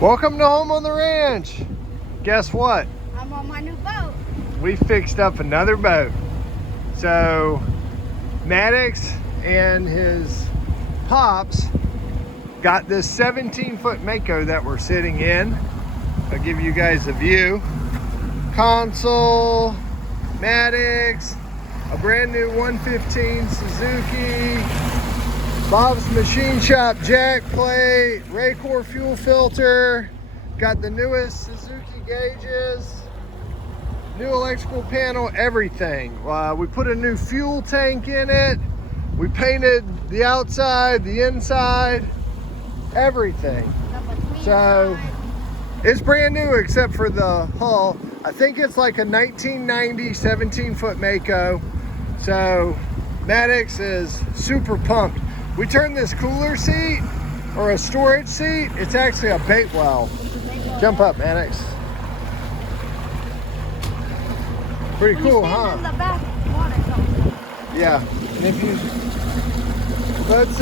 Welcome to Home on the Ranch. Guess what? I'm on my new boat. We fixed up another boat. So Maddox and his pops got this 17-foot Mako that we're sitting in. I'll give you guys a view. Console, Maddox, a brand new 115 Suzuki, Bob's Machine Shop jack plate, Raycor fuel filter, got the newest Suzuki gauges, new electrical panel, everything. We put a new fuel tank in it. We painted the outside, the inside, everything. So it's brand new except for the hull. I think it's like a 1990 17-foot Mako. So Maddox is super pumped. We turned this cooler seat or a storage seat. It's actually a bait well. Jump up, Maddox. Pretty cool, huh? In the back, water comes. Yeah. And if you, that's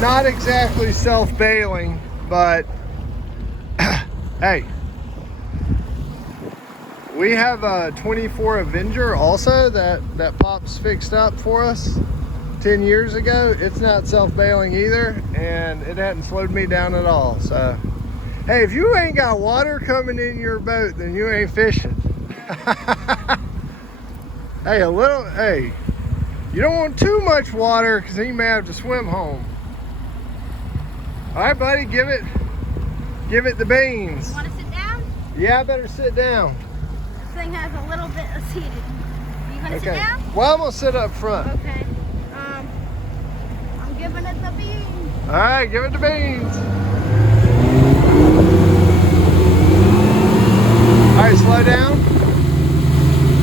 not exactly self-bailing, but hey, we have a 24 Avenger also that Pops fixed up for us 10 years ago. It's not self-bailing either, and it hadn't slowed me down at all. So hey, if you ain't got water coming in your boat, then you ain't fishing. Hey, you don't want too much water because then you may have to swim home. All right, buddy, give it the beans. You want to sit down? Yeah, I better sit down. This thing has a little bit of seating. Are you going to sit down? Well, I'm going to sit up front. Okay. I'm giving it the beans. All right, give it the beans. All right, slow down.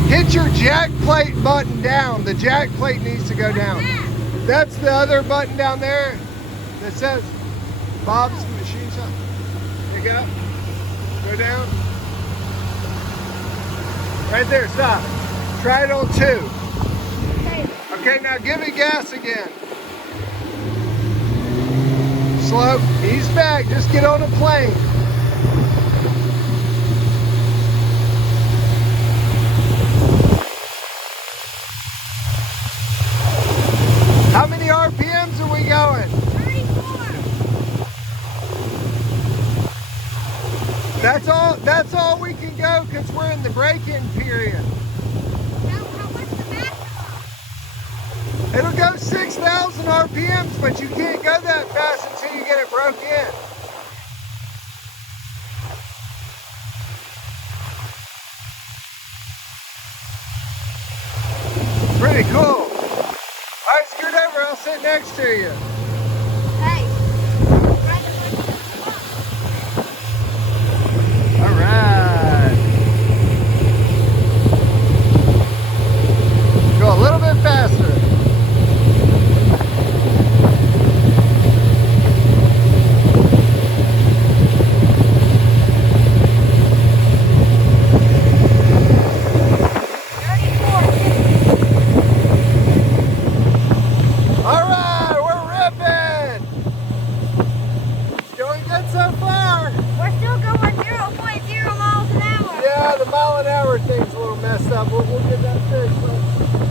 Hit your jack plate button down. The jack plate needs to go down. That's the other button down there that says Bob's Machine Shop. There you go. Go down. Right there, stop. Try it on 2. Okay, now give it gas again. Slow, ease back, just get on a plane. How many RPMs are we going? 34. That's all we can go because we're in the break-in period. What's the maximum? It'll go 6,000 RPMs, but you can't go that fast until you get it broke in. Pretty cool. All right, scoot over, I'll sit next to you. Hey. All right. Go a little bit faster. Thing's a little messed up. We'll get that fixed. But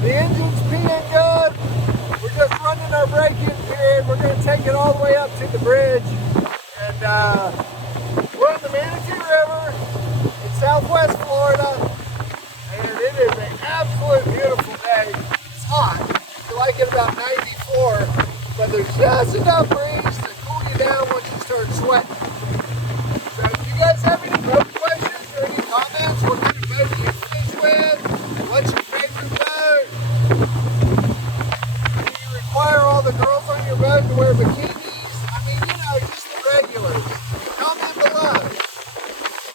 the engine's peeing good. We're just running our break-in period. We're going to take it all the way up to the bridge. And we're on the Manatee River in southwest Florida. And it is an absolute beautiful day. It's hot. You like it about 94. But there's just enough breeze to cool you down once you start sweating. So if you guys have any boat questions or any comments, what kind of boat do you fish with? What's your favorite boat?